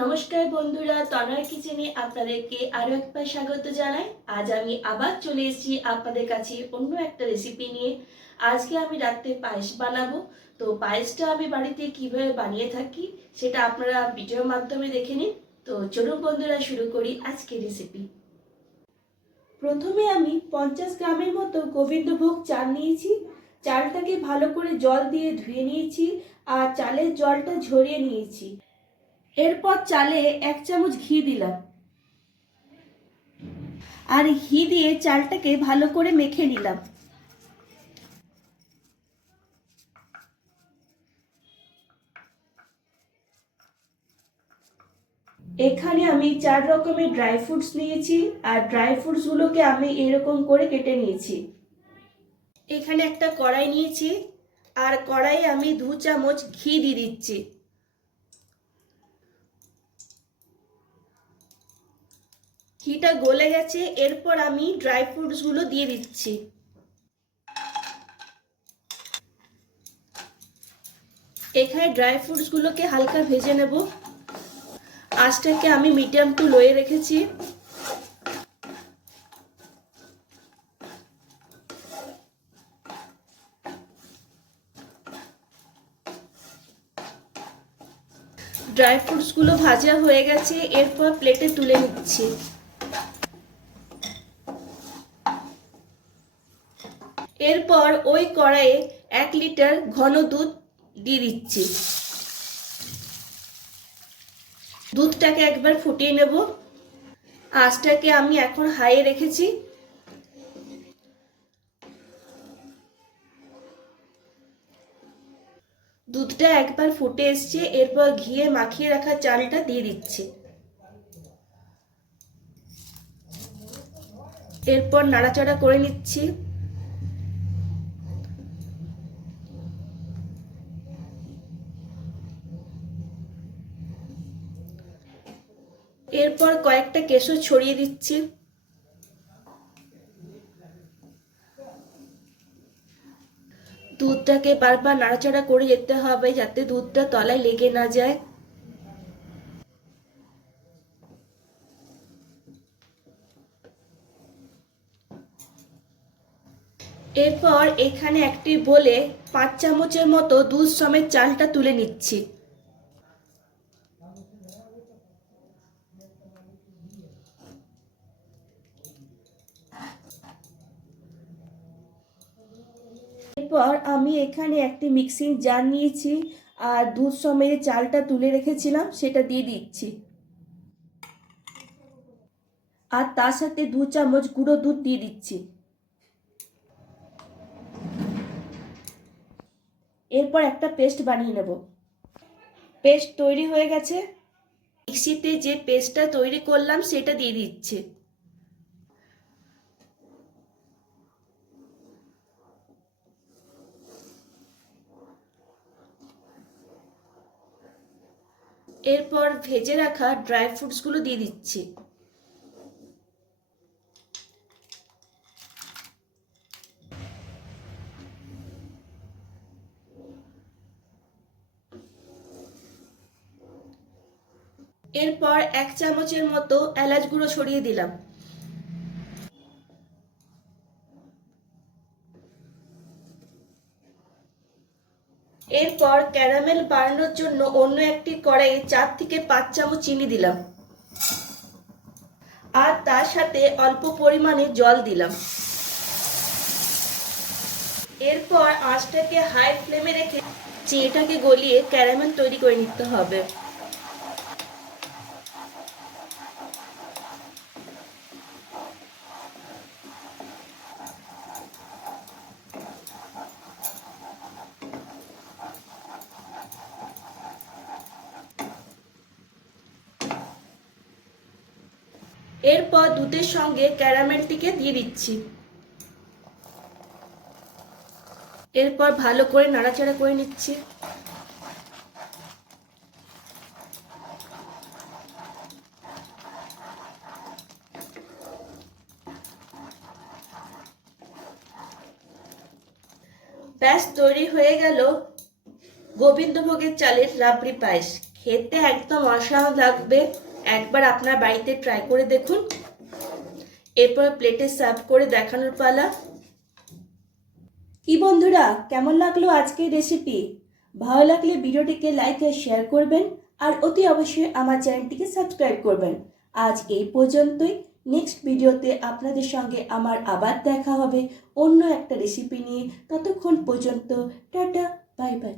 নমস্কার বন্ধুরা, তনয় কিচেনে আপনাদেরকে আরও একবার স্বাগত জানাই। আজ আমি আবার চলে এসেছি আপনাদের কাছে অন্য একটা রেসিপি নিয়ে। আজকে আমি রাত্রে পায়েস বানাবো। তো পায়েসটা আমি বাড়িতে কীভাবে বানিয়ে থাকি সেটা আপনারা ভিডিওর মাধ্যমে দেখে নিন। তো চলুন বন্ধুরা, শুরু করি আজকের রেসিপি প্রথমে আমি পঞ্চাশ গ্রামের মতো গোবিন্দভোগ চাল নিয়েছি। চালটাকে ভালো করে জল দিয়ে ধুয়ে নিয়েছি আর চালের জলটা ঝরিয়ে নিয়েছি। এরপর চালে এক চামচ ঘি দিলাম। আর ঘি দিয়ে চালটাকে ভালো করে মেখে নিলাম। এখানে আমি চার রকমের ড্রাই ফ্রুটস নিয়েছি, আর ড্রাই ফ্রুটসগুলোকে আমি এরকম করে কেটে নিয়েছি। এখানে একটা কড়াই নিয়েছি, আর কড়াই আমি দু চামচ ঘি দিয়ে দিচ্ছি। ঘিটা গলে গেছে, এরপর আমি ড্রাই ফ্রুটসগুলো দিয়ে দিচ্ছি। এখানে ড্রাই ফ্রুটসগুলোকে হালকা ভেজে নেব। আঁচটাকে আমি মিডিয়াম টু লোয়ে রেখেছি। ড্রাই ফ্রুটসগুলো ভাজা হয়ে গেছে, এরপর প্লেটে তুলে নিচ্ছি। এরপর ওই কড়াইয়ে এক লিটার ঘন দুধ দিয়ে দিচ্ছি। দুধটাকে একবার ফুটিয়ে নেব। আঁচটাকে আমি এখন হাইয়ে রেখেছি। দুধটা একবার ফুটে এসছে, এরপর ঘিয়ে মাখিয়ে রাখা চালটা দিয়ে দিচ্ছি। এরপর নাড়াচাড়া করে নিচ্ছি। এরপর কয়েকটা কেশর ছড়িয়ে দিচ্ছি। দুধটাকে বারবার নাড়াচাড়া করে যেতে হবে যাতে দুধটা তলায় লেগে না যায়। এরপর এখানে একটি বলে পাঁচ চামচের মতো দুধ সমেত চালটা তুলে নিচ্ছি। এরপর আমি এখানে একটি মিক্সিং জার নিয়েছি আর দুধ সময়ে চালটা তুলে রেখেছিলাম, সেটা দিয়ে দিচ্ছি। আর তার সাথে দু চামচ গুঁড়ো দুধ দিয়ে দিচ্ছি। এরপর একটা পেস্ট বানিয়ে নেব। পেস্ট তৈরি হয়ে গেছে। মিক্সিতে যে পেস্টটা তৈরি করলাম, সেটা দিয়ে দিচ্ছে। এরপর ভেজে রাখা ড্রাই ফ্রুটসগুলো দিয়ে দিচ্ছি। এরপর এক চামচের মতো এলাচ গুঁড়ো ছড়িয়ে দিলাম। এরপর ক্যারামেল বানানোর জন্য অন্য একটি কড়াইয়ে চার থেকে পাঁচ চামচ চিনি দিলাম। আর তার সাথে অল্প পরিমাণে জল দিলাম। এরপর আঁচটাকে হাই ফ্লেমে রেখে চিনিটাকে গলিয়ে ক্যারামেল তৈরি করে নিতে হবে। এরপর দুধের সঙ্গে ক্যারামেলটিকে দিয়ে দিচ্ছি। এরপর ভালো করে নাড়াচাড়া করে নিচ্ছি। ব্যাস, তৈরি হয়ে গেল গোবিন্দভোগের চালের রাবড়ি পায়েস। খেতে একদম অসাধারণ লাগবে। একবার আপনার বাড়িতে ট্রাই করে দেখুন। এরপর প্লেটে সার্ভ করে দেখানোর পালা। কি বন্ধুরা, কেমন লাগল আজকের রেসিপি ভালো লাগলে ভিডিওটিকে লাইক আর শেয়ার করবেন আর অতি অবশ্যই আমার চ্যানেলটিকে সাবস্ক্রাইব করবেন। আজ এই পর্যন্তই। নেক্সট ভিডিওতে আপনাদের সঙ্গে আমার আবার দেখা হবে অন্য একটা রেসিপি নিয়ে। ততক্ষণ পর্যন্ত টাটা বাই বাই